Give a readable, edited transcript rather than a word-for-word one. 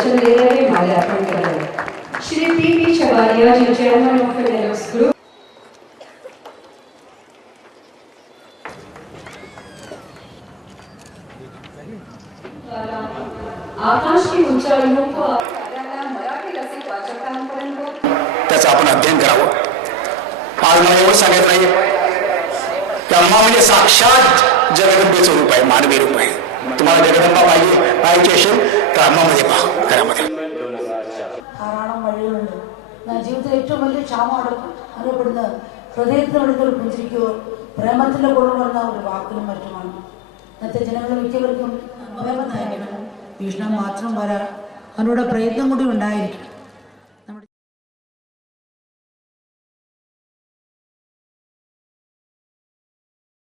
वचनलेल्याने माल्यार्पण केलं. Shri P. Chavaria, Chairman of Fidelis Group. आकाश की ऊंचाइयों को मराठी रसिक वाचकांपर्यंत त्याचं आपण अध्ययन करावं. आज मला एवढं सांगत नाही की अम्मा म्हणजे साक्षात जगदंबेचं रूप आहे, मानवी रूप आहे. तुम्हाला जगदंबा पाहिजे असेल तर अम्मामध्ये पहा, घरामध्ये. ജീവിതത്തിൽ ഏറ്റവും വലിയ ക്ഷാമം അറിയപ്പെടുന്ന ഹൃദയത്തിന് അടുത്തൊരു പുഞ്ചിരിക്കോ പ്രേമത്തിന്റെ കൂടെ വരുന്ന ഒരു വാക്കിലും മറ്റുമാണ്. ഇന്നത്തെ ജനങ്ങൾ മിക്കവർക്കും ഭീഷണം മാത്രം പോരാ, അവരുടെ പ്രയത്നം കൂടി ഉണ്ടായിരിക്കും.